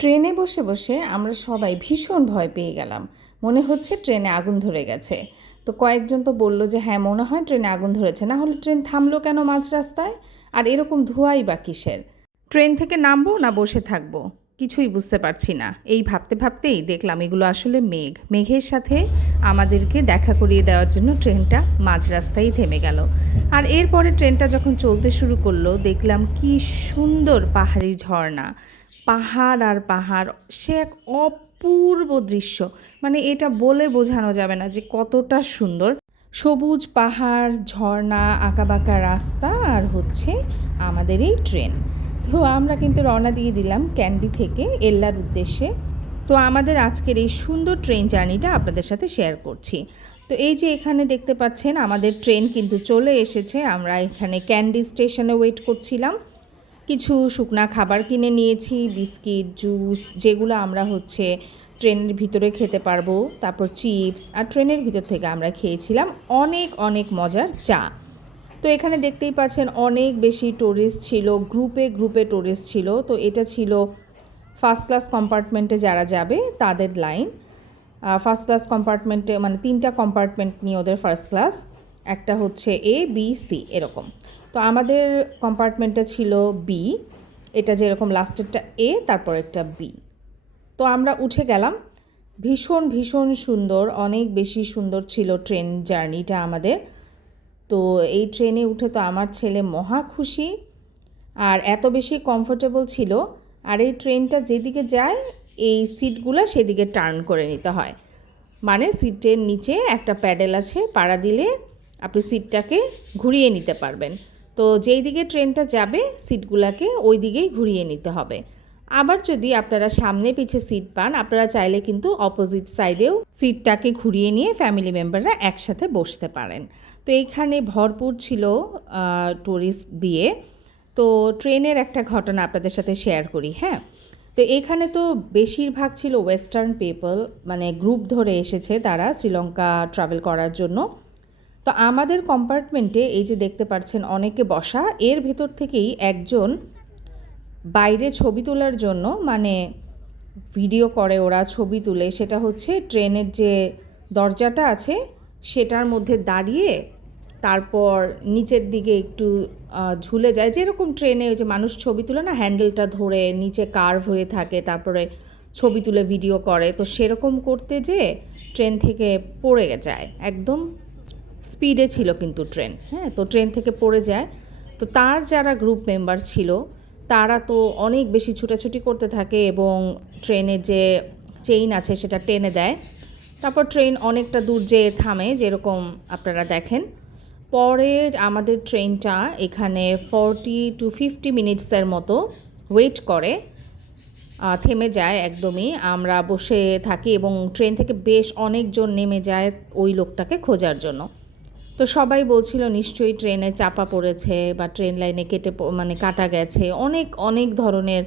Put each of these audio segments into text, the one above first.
ট্রেনে বসে বসে আমরা সবাই ভীষণ ভয় পেয়ে গেলাম। মনে হচ্ছে ট্রেনে আগুন ধরে গেছে। তো কয়েকজন তো বলল যে হ্যাঁ মনে হয় ট্রেনে আগুন ধরেছে। না হলে ট্রেন থামলো কেন মাঝ রাস্তায়? আর এরকম ধোঁয়াই বা কিসের? ট্রেন থেকে নামবো না বসে থাকব? কিছুই বুঝতে পারছি না। এই ভাবতে ভাবতেই দেখলাম এগুলো আসলে মেঘ। মেঘের সাথে আমাদেরকে দেখা করিয়ে দেওয়ার জন্য ট্রেনটা মাঝ রাস্তায় থেমে গেল। আর এরপরে ট্রেনটা যখন চলতে শুরু করল, দেখলাম কি সুন্দর পাহাড়ি ঝর্ণা। পাহাড় আর পাহাড়, সে এক অপূর্ব দৃশ্য। মানে এটা বলে বোঝানো যাবে না যে কতটা সুন্দর। সবুজ পাহাড়, ঝর্ণা, আঁকাবাঁকা রাস্তা আর হচ্ছে আমাদের এই ট্রেন। তো আমরা কিন্তু রওনা দিয়ে দিলাম ক্যান্ডি থেকে এল্লার উদ্দেশ্যে। তো আমাদের আজকের এই সুন্দর ট্রেন জার্নিটা আপনাদের সাথে শেয়ার করছি। তো এই যে এখানে দেখতে পাচ্ছেন আমাদের ট্রেন কিন্তু চলে এসেছে। আমরা এখানে ক্যান্ডি স্টেশনে ওয়েট করছিলাম। কিছু শুকনা খাবার কিনে নিয়েছি, বিস্কিট, জুস, যেগুলো আমরা হচ্ছে ট্রেনের ভিতরে খেতে পারব। তারপর চিপস আর ট্রেনের ভিতর থেকে আমরা খেয়েছিলাম অনেক অনেক মজার চা। তো এখানে দেখতেই পাচ্ছেন অনেক বেশি টুরিস্ট ছিল গ্রুপে গ্রুপে টুরিস্ট ছিল। তো এটা ছিল ফার্স্ট ক্লাস কম্পার্টমেন্টে যারা যাবে, তাদের লাইন ফার্স্ট ক্লাস কম্পার্টমেন্টে মানে তিনটা কম্পার্টমেন্ট নিয়ে ওদের ফার্স্ট ক্লাস একটা হচ্ছে এ বি সি এরকম। তো আমাদের কম্পার্টমেন্টটা ছিল বি এটা যেরকম লাস্টেরটা এ তারপর একটা বি তো আমরা উঠে গেলাম, ভীষণ ভীষণ সুন্দর, অনেক বেশি সুন্দর ছিল ট্রেন জার্নিটা আমাদের। তো এই ট্রেনে উঠে তো আমার ছেলে মহা খুশি, আর এত বেশি কমফোর্টেবল ছিল, আর এই ট্রেনটা যেদিকে যায়, এই সিটগুলো সেদিকে টার্ন করে নিতে হয়। মানে সিটের নিচে একটা প্যাডেল আছে, পাড়া দিলে আপনি সিটটাকে ঘুরিয়ে নিতে পারবেন। তো যেই দিকে ট্রেনটা যাবে সিটগুলোকে ওই দিকেই ঘুরিয়ে নিতে হবে। আবার যদি আপনারা সামনে পিছে সিট পান, আপনারা চাইলে কিন্তু অপোজিট সাইডেও সিটটাকে ঘুরিয়ে নিয়ে ফ্যামিলি মেম্বাররা একসাথে বসতে পারেন। তো এইখানে ভরপুর ছিল টুরিস্ট দিয়ে। তো ট্রেনের একটা ঘটনা আপনাদের সাথে শেয়ার করি হ্যাঁ? তো এখানে তো বেশিরভাগ ছিল ওয়েস্টার্ন পিপল মানে গ্রুপ ধরে এসেছে তারা শ্রীলঙ্কা ট্রাভেল করার জন্য। তো আমাদের কম্পার্টমেন্টে এই যে দেখতে পাচ্ছেন অনেকে বসা, এর ভেতর থেকেই একজন বাইরে ছবি তোলার জন্য মানে ভিডিও করে ওরা ছবি তুলে, সেটা হচ্ছে ট্রেনের যে দরজাটা আছে, সেটার মধ্যে দাঁড়িয়ে তারপর নিচের দিকে একটু ঝুলে যায়। যেরকম ট্রেনে ওই যে মানুষ ছবি তুলে না হ্যান্ডেলটা ধরে নিচে কার্ভ হয়ে থাকে, তারপরে ছবি তুলে ভিডিও করে, তো সেরকম করতে যে ট্রেন থেকে পড়ে যায়, একদম স্পিডে ছিল কিন্তু ট্রেন। হ্যাঁ তো ট্রেন থেকে পড়ে যায়। তো তার যারা গ্রুপ মেম্বার ছিল, তারা তো অনেক বেশি ছুটাছুটি করতে থাকে এবং ট্রেনের যে চেইন আছে সেটা টেনে দেয়। তারপর ট্রেন অনেকটা দূর যেয়ে থামে, যেরকম আপনারা দেখেন। পরে আমাদের ট্রেনটা এখানে ফর্টি টু ফিফটি মিনিটসের মতো ওয়েট করে থেমে যায় একদমই। আমরা বসে থাকি এবং ট্রেন থেকে বেশ অনেকজন নেমে যায় ওই লোকটাকে খোঁজার জন্য। তো সবাই বলছিল, নিশ্চয়ই ট্রেনে চাপা পড়েছে বা ট্রেন লাইনে কেটে মানে কাটা গেছে। অনেক অনেক ধরনের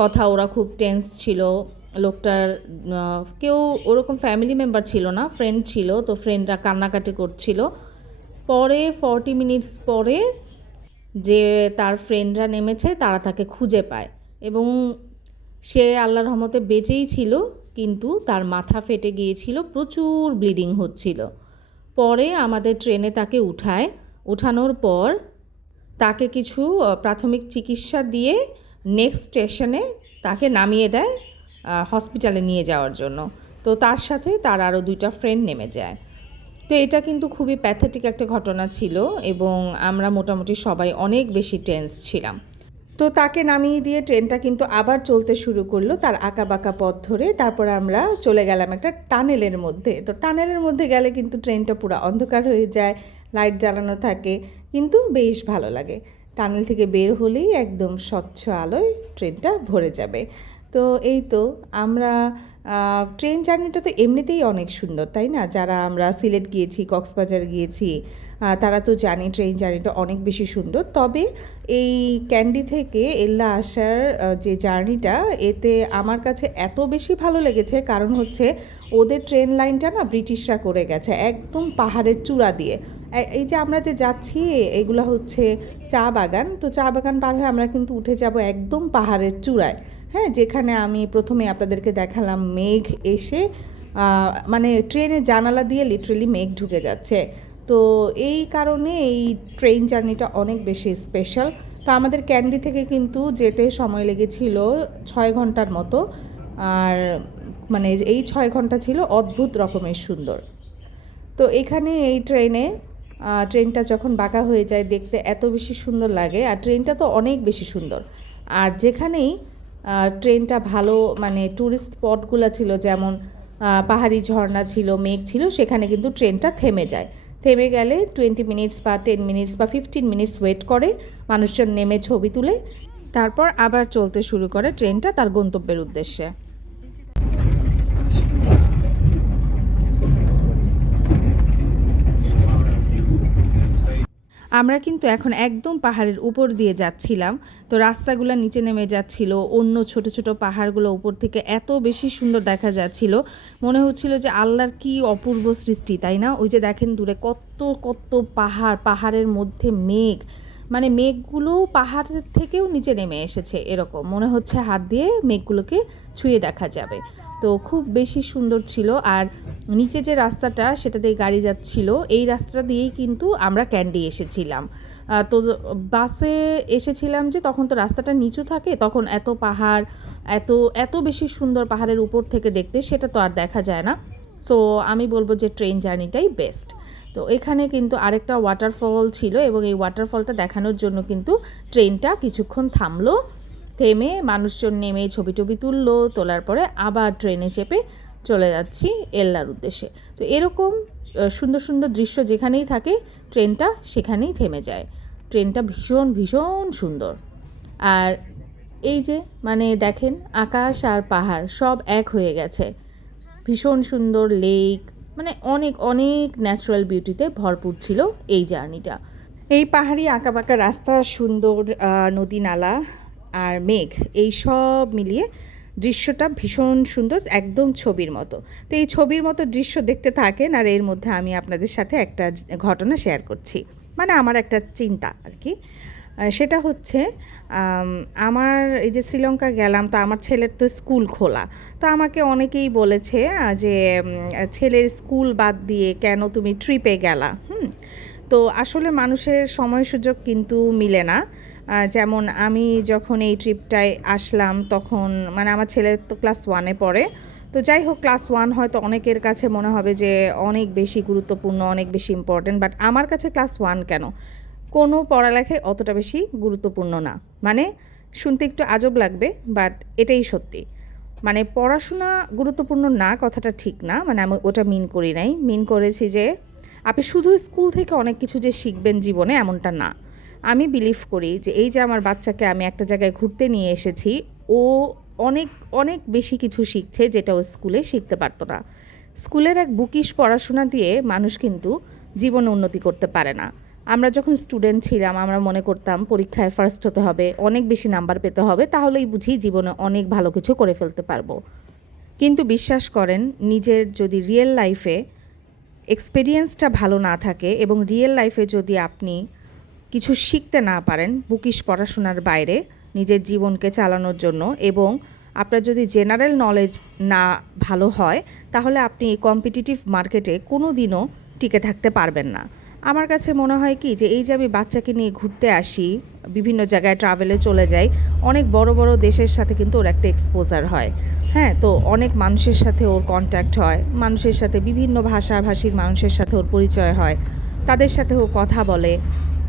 কথা ওরা খুব টেন্স ছিল। লোকটার কেউ ওরকম ফ্যামিলি মেম্বার ছিল না, ফ্রেন্ড ছিল, তো ফ্রেন্ডরা কান্নাকাটি করছিল। পরে ফর্টি মিনিটস পরে যে তার ফ্রেন্ডরা নেমেছে, তারা তাকে খুঁজে পায়। এবং সে আল্লাহ রহমতে বেঁচেই ছিল, কিন্তু তার মাথা ফেটে গিয়েছিল, প্রচুর ব্লিডিং হচ্ছিল। পরে আমাদের ট্রেনে তাকে উঠায়। উঠানোর পর তাকে কিছু প্রাথমিক চিকিৎসা দিয়ে নেক্সট স্টেশনে তাকে নামিয়ে দেয় হসপিটালে নিয়ে যাওয়ার জন্য। তো তার সাথে তার আরও দুইটা ফ্রেন্ড নেমে যায়। তো এটা কিন্তু খুবই প্যাথেটিক একটা ঘটনা ছিল এবং আমরা মোটামুটি সবাই অনেক বেশি টেন্স ছিলাম। তো তাকে নামিয়ে দিয়ে ট্রেনটা কিন্তু আবার চলতে শুরু করল তার আঁকা বাঁকা পথ ধরে। তারপর আমরা চলে গেলাম একটা টানেলের মধ্যে। তো টানেলের মধ্যে গেলে কিন্তু ট্রেনটা পুরো অন্ধকার হয়ে যায়, লাইট জ্বালানো থাকে, কিন্তু বেশ ভালো লাগে। টানেল থেকে বের হলেই একদম স্বচ্ছ আলোয় ট্রেনটা ভরে যাবে। তো এই তো আমরা ট্রেন জার্নিটা তো এমনিতেই অনেক সুন্দর, তাই না? যারা আমরা সিলেট গিয়েছি, কক্সবাজার গিয়েছি তারা তো জানি ট্রেন জার্নিটা অনেক বেশি সুন্দর। তবে এই ক্যান্ডি থেকে এল্লা আসার যে জার্নিটা এতে আমার কাছে এত বেশি ভালো লেগেছে। কারণ হচ্ছে ওদের ট্রেন লাইনটা না ব্রিটিশরা করে গেছে, একদম পাহাড়ের চূড়া দিয়ে। এই যে আমরা যে যাচ্ছি, এগুলো হচ্ছে চা বাগান। তো চা বাগান পার হয়ে আমরা কিন্তু উঠে যাব একদম পাহাড়ের চূড়ায়। হ্যাঁ যেখানে আমি প্রথমে আপনাদেরকে দেখালাম মেঘ এসে মানে ট্রেনের জানালা দিয়ে লিটারেলি মেঘ ঢুকে যাচ্ছে। তো এই কারণে এই ট্রেন জার্নিটা অনেক বেশি স্পেশাল তো আমাদের ক্যান্ডি থেকে কিন্তু যেতে সময় লেগেছিল ছয় ঘণ্টার মতো। আর মানে এই ছয় ঘণ্টা ছিল অদ্ভুত রকমের সুন্দর। তো এখানে এই ট্রেনে ট্রেনটা যখন বাঁকা হয়ে যায় দেখতে এত বেশি সুন্দর লাগে। আর ট্রেনটা তো অনেক বেশি সুন্দর। আর যেখানেই ট্রেনটা ভালো মানে ট্যুরিস্ট স্পটগুলো ছিল যেমন পাহাড়ি ঝর্ণা ছিল, মেঘ ছিল, সেখানে কিন্তু ট্রেনটা থেমে যায়। থেমে গেলে টোয়েন্টি মিনিটস বা টেন মিনিটস বা ফিফটিন মিনিটস ওয়েট করে, মানুষজন নেমে ছবি তুলে, তারপর আবার চলতে শুরু করে ট্রেনটা তার গন্তব্যের উদ্দেশ্যে। আমরা কিন্তু এখন একদম পাহাড়ের উপর দিয়ে যাচ্ছিলাম। তো রাস্তাগুলো নিচে নেমে যাচ্ছিল, অন্য ছোট ছোট পাহাড়গুলো উপর থেকে এত বেশি সুন্দর দেখা যাচ্ছিল। মনে হচ্ছিল যে আল্লাহর কি অপূর্ব সৃষ্টি, তাই না? ওই যে দেখেন দূরে কত কত পাহাড়, পাহাড়ের মধ্যে মেঘ। মানে মেঘগুলো পাহাড়ের থেকেও নিচে নেমে এসেছে এরকম। মনে হচ্ছে হাত দিয়ে মেঘগুলোকে ছুঁয়ে দেখা যাবে। তো খুব বেশি সুন্দর ছিল আর নিচে যে রাস্তাটা সেটা দিয়ে গাড়ি যাচ্ছিল, এই রাস্তা দিয়েই কিন্তু আমরা ক্যান্ডি এসেছিলাম। তো বাসে এসেছিলাম যে তখন তো রাস্তাটা নিচু থাকে, তখন এত পাহাড়, এত এত বেশি সুন্দর পাহাড়ের উপর থেকে দেখতে সেটা তো আর দেখা যায় না। সো আমি বলব যে ট্রেন জার্নিটাই বেস্ট। তো এখানে কিন্তু আরেকটা ওয়াটারফল ছিল এবং এই ওয়াটারফলটা দেখানোর জন্য কিন্তু ট্রেনটা কিছুক্ষণ থামলো। থেমে মানুষজন নেমে ছবি টবি তুললো, তোলার পরে আবার ট্রেনে চেপে চলে যাচ্ছি এল্লার উদ্দেশ্যে। তো এরকম সুন্দর সুন্দর দৃশ্য যেখানেই থাকে, ট্রেনটা সেখানেই থেমে যায়। ট্রেনটা ভীষণ ভীষণ সুন্দর। আর এই যে মানে দেখেন, আকাশ আর পাহাড় সব এক হয়ে গেছে। ভীষণ সুন্দর লেক মানে অনেক অনেক ন্যাচারাল বিউটিতে ভরপুর ছিল এই জার্নিটা। এই পাহাড়ি আঁকাবাঁকা রাস্তা, সুন্দর নদী নালা আর মেঘ, এই সব মিলিয়ে দৃশ্যটা ভীষণ সুন্দর, একদম ছবির মতো। তো এই ছবির মতো দৃশ্য দেখতে থাকেন আর এর মধ্যে আমি আপনাদের সাথে একটা ঘটনা শেয়ার করছি। মানে আমার একটা চিন্তা আর কি। সেটা হচ্ছে আমার এই যে শ্রীলঙ্কা গেলাম, তো আমার ছেলের তো স্কুল খোলা। তো আমাকে অনেকেই বলেছে যে ছেলের স্কুল বাদ দিয়ে কেন তুমি ট্রিপে গেলা? হুম? তো আসলে মানুষের সময় সুযোগ কিন্তু মিলে না। যেমন আমি যখন এই ট্রিপটায় আসলাম, তখন মানে আমার ছেলে তো ক্লাস ওয়ানে পড়ে। তো যাই হোক, ক্লাস ওয়ান হয়তো অনেকের কাছে মনে হবে যে অনেক বেশি গুরুত্বপূর্ণ, অনেক বেশি ইম্পর্ট্যান্ট বাট আমার কাছে ক্লাস ওয়ান কেন? কোনো পড়ালেখায় অতটা বেশি গুরুত্বপূর্ণ না। মানে শুনতে একটু আজব লাগবে বাট এটাই সত্যি। মানে পড়াশোনা গুরুত্বপূর্ণ না, কথাটা ঠিক না। মানে আমি ওটা মিন করি নাই। মিন করেছি যে, আপনি শুধু স্কুল থেকে অনেক কিছু যে শিখবেন জীবনে, এমনটা না। আমি বিলিভ করি যে এই যে আমার বাচ্চাকে আমি একটা জায়গায় ঘুরতে নিয়ে এসেছি, ও অনেক অনেক বেশি কিছু শিখছে যেটা ও স্কুলে শিখতে পারতো না। স্কুলের এক বুকিশ পড়াশোনা দিয়ে মানুষ কিন্তু জীবনে উন্নতি করতে পারে না। আমরা যখন স্টুডেন্ট ছিলাম, আমরা মনে করতাম পরীক্ষায় ফার্স্ট হতে হবে, অনেক বেশি নাম্বার পেতে হবে, তাহলেই বুঝি জীবনে অনেক ভালো কিছু করে ফেলতে পারব। কিন্তু বিশ্বাস করেন, নিজের যদি রিয়েল লাইফে এক্সপেরিয়েন্সটা ভালো না থাকে এবং রিয়েল লাইফে যদি আপনি কিছু শিখতে না পারেন বুকিশ পড়াশোনার বাইরে নিজের জীবনকে চালানোর জন্য এবং আপনার যদি জেনারেল নলেজ না ভালো হয়, তাহলে আপনি এই কম্পিটিটিভ মার্কেটে কোনো দিনও টিকে থাকতে পারবেন না। আমার কাছে মনে হয় কি যে এই যে আমি বাচ্চাকে নিয়ে ঘুরতে আসি, বিভিন্ন জায়গায় ট্রাভেলে চলে যাই, অনেক বড় বড় দেশের সাথে কিন্তু ওর একটা এক্সপোজার হয়। হ্যাঁ তো অনেক মানুষের সাথে ওর কন্ট্যাক্ট হয়, মানুষের সাথে বিভিন্ন ভাষাভাষীর মানুষের সাথে ওর পরিচয় হয়, তাদের সাথে ও কথা বলে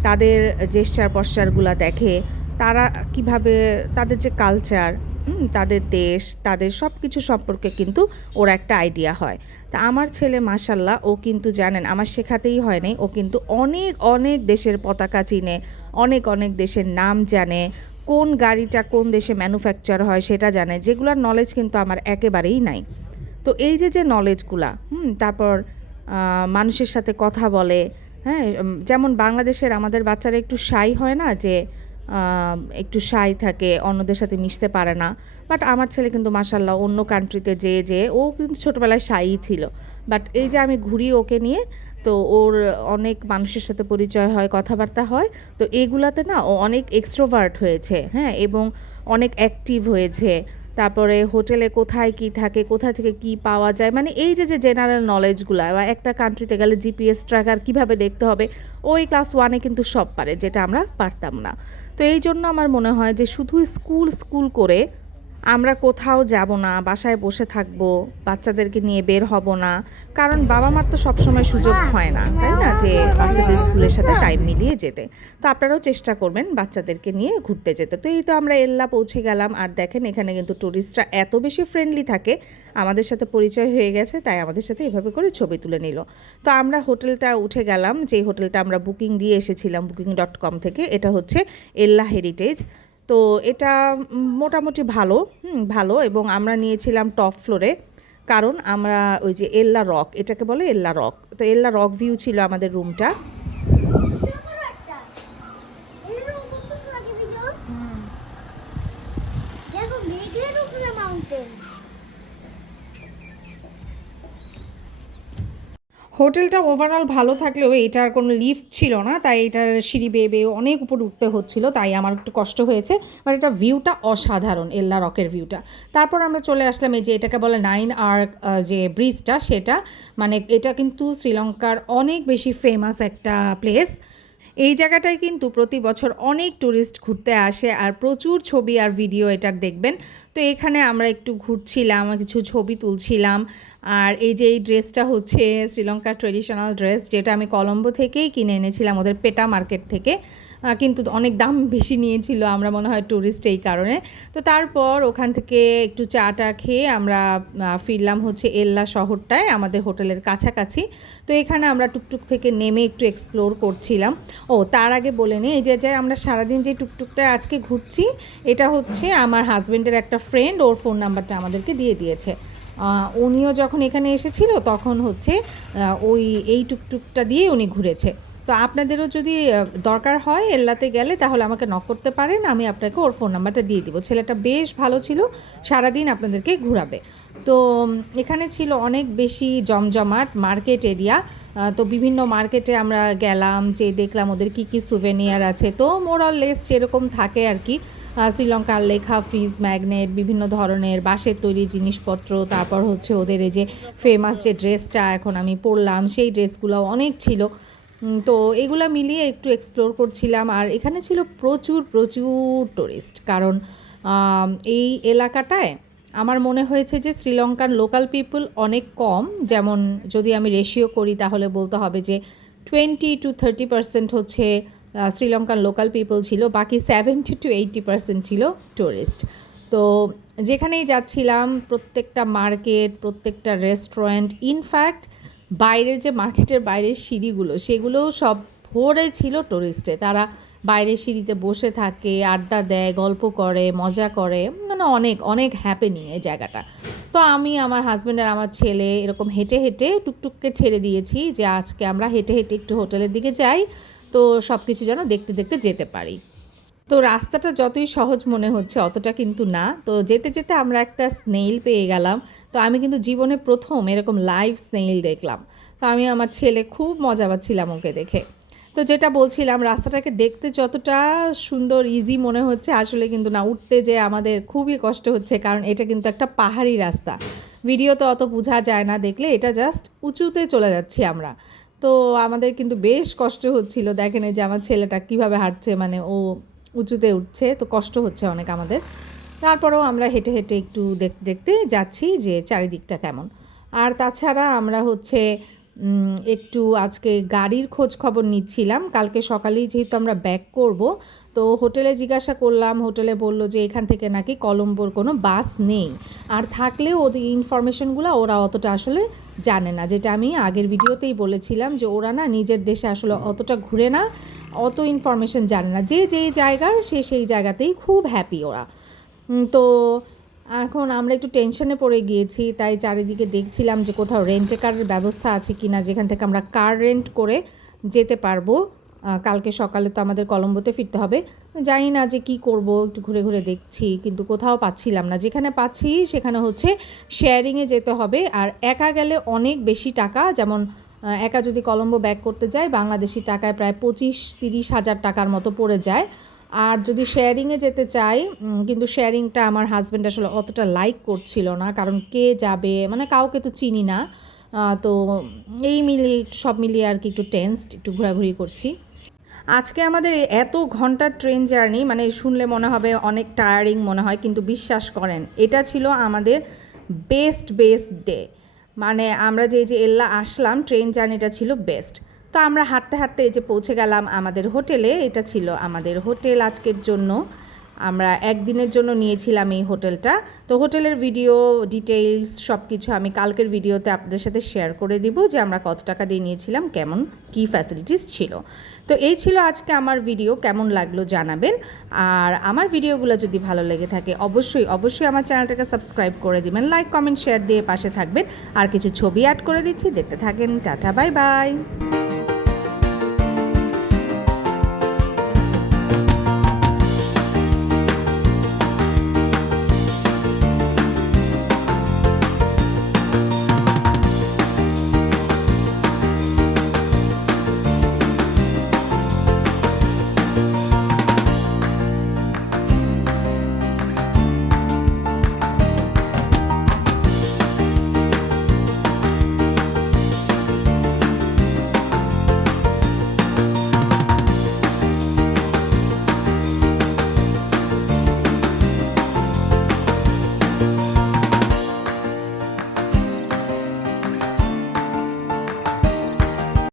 তাদের জেস্টার পশ্চারগুলো দেখে তারা কীভাবে তাদের যে কালচার তাদের দেশ, তাদের সব কিছু সম্পর্কে কিন্তু ওর একটা আইডিয়া হয়। তা আমার ছেলে মাসাল্লাহ ও কিন্তু জানেন, আমার শেখাতেই হয় নাই ও কিন্তু অনেক অনেক দেশের পতাকা চিনে, অনেক অনেক দেশের নাম জানে, কোন গাড়িটা কোন দেশে ম্যানুফ্যাকচার হয় সেটা জানে, যেগুলোর নলেজ কিন্তু আমার একেবারেই নাই। তো এই যে যে নলেজগুলা হুম, তারপর মানুষের সাথে কথা বলে হ্যাঁ যেমন বাংলাদেশের আমাদের বাচ্চারা একটু শাই হয় না যে একটু শাই থাকে, অন্যদের সাথে মিশতে পারে না। বাট আমার ছেলে কিন্তু মাসাল্লাহ অন্য কান্ট্রিতে যে যে ও কিন্তু ছোটোবেলায় শাইই ছিল। বাট এই যে আমি ঘুরি ওকে নিয়ে, তো ওর অনেক মানুষের সাথে পরিচয় হয়, কথাবার্তা হয়। তো এগুলাতে না ও অনেক এক্সট্রোভার্ট হয়েছে হ্যাঁ এবং অনেক অ্যাক্টিভ হয়েছে। তারপরে হোটেলে কোথায় কি থাকে কোথা থেকে কি পাওয়া যায় মানে এই যে যে জেনারেল নলেজগুলো বা একটা কান্ট্রিতে গেলে জিপিএস ট্র্যাকার কীভাবে দেখতে হবে, ওই ক্লাস ওয়ানে কিন্তু সব পারে, যেটা আমরা পারতাম না। তো এই জন্য আমার মনে হয় যে শুধু স্কুল স্কুল করে আমরা কোথাও যাব না, বাসায় বসে থাকব, বাচ্চাদেরকে নিয়ে বের হব না, কারণ বাবা মার তো সবসময় সুযোগ হয় না, তাই না? যে বাচ্চাদের স্কুলের সাথে টাইম মিলিয়ে যেতে। তো আপনারাও চেষ্টা করবেন বাচ্চাদেরকে নিয়ে ঘুরতে যেতে। তো এই তো আমরা এল্লা পৌঁছে গেলাম। আর দেখেন, এখানে কিন্তু ট্যুরিস্টরা এত বেশি ফ্রেন্ডলি থাকে। আমাদের সাথে পরিচয় হয়ে গেছে, তাই আমাদের সাথে এভাবে করে ছবি তুলে নিল। তো আমরা হোটেলটা উঠে গেলাম। যে হোটেলটা আমরা বুকিং দিয়ে এসেছিলাম বুকিং ডট কম থেকে, এটা হচ্ছে এল্লা হেরিটেজ তো এটা মোটামুটি ভালো, হুম, ভালো এবং আমরা নিয়েছিলাম টপ ফ্লোরে। কারণ আমরা ওই যে এল্লা রক, এটাকে বলে এল্লা রক। তো এল্লা রক ভিউ ছিল আমাদের রুমটা দেখো মেঘের উপরে মাউন্টেন হোটেলটা ওভারঅল ভালো থাকলেও এটার কোনো লিফট ছিল না, তাই এটার সিঁড়ি বেয়ে বেয়ে অনেক উপর উঠতে হচ্ছিল, তাই আমার একটু কষ্ট হয়েছে। বাট এটা ভিউটা অসাধারণ, এল্লা রকের ভিউটা তারপর আমরা চলে আসলাম এই যে এটাকে বলে নাইন আর্ক যে ব্রিজটা সেটা। মানে এটা কিন্তু শ্রীলঙ্কার অনেক বেশি ফেমাস একটা প্লেস এই জায়গাটায় কিন্তু প্রতি বছর অনেক ট্যুরিস্ট ঘুরতে আসে আর প্রচুর ছবি আর ভিডিও এটার দেখবেন। তো এখানে আমরা একটু ঘুরছিলাম, কিছু ছবি তুলছিলাম আর এই যে এই ড্রেসটা হচ্ছে শ্রীলঙ্কার ট্রেডিশনাল ড্রেস যেটা আমি কলম্বো থেকেই কিনে এনেছিলাম ওদের পেটা মার্কেট থেকে। কিন্তু অনেক দাম বেশি নিয়েছিল আমরা মনে হয় ট্যুরিস্ট এই কারণে। তো তারপর ওখান থেকে একটু চা টা খেয়ে আমরা ফিরলাম হচ্ছে এল্লা শহরটায়, আমাদের হোটেলের কাছাকাছি। তো এখানে আমরা টুকটুক থেকে নেমে একটু এক্সপ্লোর করছিলাম। ও, তার আগে বলে নিই এই যে যে আমরা সারাদিন যে টুকটুকটা আজকে ঘুরছি, এটা হচ্ছে আমার হাজব্যান্ডের একটা ফ্রেন্ড ওর ফোন নাম্বারটা আমাদেরকে দিয়ে দিয়েছে। উনিও যখন এখানে এসেছিল, তখন হচ্ছে ওই এই টুকটুকটা দিয়ে উনি ঘুরেছে। তো আপনাদেরও যদি দরকার হয় এল্লাতে গেলে তাহলে আমাকে নক করতে পারেন, আমি আপনাকে ওর ফোন নাম্বারটা দিয়ে দিব। ছেলেটা বেশ ভালো ছিল, সারাদিন আপনাদেরকে ঘুরাবে। তো এখানে ছিল অনেক বেশি জমজমাট মার্কেট এরিয়া তো বিভিন্ন মার্কেটে আমরা গেলাম যে দেখলাম ওদের কী কী সুভেনিয়ার আছে। তো মোরাল লেস সেরকম থাকে আর কি। শ্রীলঙ্কার লেখা ফ্রিজ ম্যাগনেট বিভিন্ন ধরনের বাঁশের তৈরি জিনিসপত্র, তারপর হচ্ছে ওদের এই যে ফেমাস যে ড্রেসটা এখন আমি পরলাম, সেই ড্রেসগুলো অনেক ছিল। তো এগুলা মিলিয়ে একটু এক্সপ্লোর করছিলাম। আর এখানে ছিল প্রচুর প্রচুর টুরিস্ট কারণ এই এলাকাটায় আমার মনে হয়েছে যে শ্রীলঙ্কার লোকাল পিপল অনেক কম। যেমন যদি আমি রেশিও করি, তাহলে বলতে হবে যে টোয়েন্টি টু থার্টি পার্সেন্ট হচ্ছে শ্রীলঙ্কার লোকাল পিপল ছিল, বাকি সেভেন্টি টু এইটটি পার্সেন্ট ছিল টুরিস্ট তো যেখানেই যাচ্ছিলাম, প্রত্যেকটা মার্কেট প্রত্যেকটা রেস্টুরেন্ট ইনফ্যাক্ট বাইরের যে মার্কেটের বাইরের সিঁড়িগুলো, সেগুলোও সব ভরে ছিল টুরিস্টে তারা বাইরের সিঁড়িতে বসে থাকে, আড্ডা দেয়, গল্প করে, মজা করে মানে অনেক অনেক হ্যাপেনিং এই জায়গাটা। তো আমি, আমার হাজব্যান্ড আর আমার ছেলে এরকম হেঁটে হেঁটে টুকটুককে ছেড়ে দিয়েছি যে আজকে আমরা হেঁটে হেঁটে একটু হোটেলের দিকে যাই, তো সব কিছু যেন দেখতে দেখতে যেতে পারি। তো রাস্তাটা যতই সহজ মনে হচ্ছে, অতটা কিন্তু না। তো যেতে যেতে আমরা একটা স্নেইল পেয়ে গেলাম। তো আমি কিন্তু জীবনে প্রথম এরকম লাইভ স্নেইল দেখলাম। তো আমি আমার ছেলে খুব মজা পাচ্ছিলাম ওকে দেখে। তো যেটা বলছিলাম, রাস্তাটাকে দেখতে যতটা সুন্দর ইজি মনে হচ্ছে, আসলে কিন্তু না, উঠতে যে আমাদের খুবই কষ্ট হচ্ছে, কারণ এটা কিন্তু একটা পাহাড়ি রাস্তা। ভিডিওতে অত বোঝা যায় না, দেখলে এটা জাস্ট উঁচুতে চলে যাচ্ছি আমরা। তো আমাদের কিন্তু বেশ কষ্ট হচ্ছিল, দেখেন যে আমার ছেলেটা কীভাবে হাঁটছে মানে ও উঁচুতে উঠছে, তো কষ্ট হচ্ছে অনেক আমাদের। তারপরেও আমরা হেঁটে হেঁটে একটু দেখতে দেখতে যাচ্ছি যে চারিদিকটা কেমন। আর তাছাড়া আমরা হচ্ছে একটু আজকে গাড়ির খোঁজ খবর নিচ্ছিলাম। কালকে সকালেই যেহেতু আমরা ব্যাক করব তো হোটেলে জিজ্ঞাসা করলাম হোটেলে বলল যে এখান থেকে নাকি কলম্বোর কোনো বাস নেই। আর থাকলেও ওদের ইনফরমেশনগুলো ওরা অতটা আসলে জানে না যেটা আমি আগের ভিডিওতেই বলেছিলাম যে ওরা না নিজের দেশে আসলে অতটা ঘুরে না অত ইনফরমেশন জানে না। যে যেই জায়গার সে সেই জায়গাতেই খুব হ্যাপি ওরা। তো এখন আমরা একটু টেনশনে পড়ে গিয়েছি, তাই চারিদিকে দেখছিলাম যে কোথাও রেন্টে কারের ব্যবস্থা আছে কি না যেখান থেকে আমরা কার রেন্ট করে যেতে পারব। কালকে সকালে তো আমাদের কলম্বোতে ফিরতে হবে। জানি না যে কি করব, একটু ঘুরে ঘুরে দেখছি, কিন্তু কোথাও পাচ্ছিলাম না। যেখানে পাচ্ছি, সেখানে হচ্ছে শেয়ারিংয়ে যেতে হবে। আর একা গেলে অনেক বেশি টাকা, যেমন একা যদি কলম্বো ব্যাক করতে যায়, বাংলাদেশি টাকায় প্রায় পঁচিশ তিরিশ হাজার টাকার মতো পড়ে যায়। আর যদি শেয়ারিংয়ে যেতে চাই কিন্তু শেয়ারিংটা আমার হাজব্যান্ড আসলে অতটা লাইক করছিল না, কারণ কে যাবে মানে কাউকে তো চিনি না। তো এই মিলিয়ে সব মিলিয়ে আর কি একটু টেন্সড একটু ঘোরাঘুরি করছি। আজকে আমাদের এত ঘণ্টার ট্রেন জার্নি মানে শুনলে মনে হবে অনেক টায়ারিং মনে হয়, কিন্তু বিশ্বাস করেন, এটা ছিল আমাদের বেস্ট বেস্ট ডে মানে আমরা যে যে এল্লা আসলাম ট্রেন জার্নিটা ছিল বেস্ট তো আমরা হাঁটতে হাঁটতে এই যে পৌঁছে গেলাম আমাদের হোটেলে, এটা ছিল আমাদের হোটেল আজকের জন্য। আমরা একদিনের জন্য নিয়েছিলাম এই হোটেলটা। তো হোটেলের ভিডিও, ডিটেইলস সব কিছু আমি কালকের ভিডিওতে আপনাদের সাথে শেয়ার করে দিব যে আমরা কত টাকা দিয়ে নিয়েছিলাম, কেমন কী ফ্যাসিলিটিস ছিল। তো এই ছিল আজকে আমার ভিডিও, কেমন লাগল জানাবেন। আর আমার ভিডিওগুলো যদি ভালো লেগে থাকে, অবশ্যই অবশ্যই আমার চ্যানেলটাকে সাবস্ক্রাইব করে দিবেন লাইক কমেন্ট শেয়ার দিয়ে পাশে থাকবেন। আর কিছু ছবি অ্যাড করে দিচ্ছি, দেখতে থাকেন, টাটা বাই বাই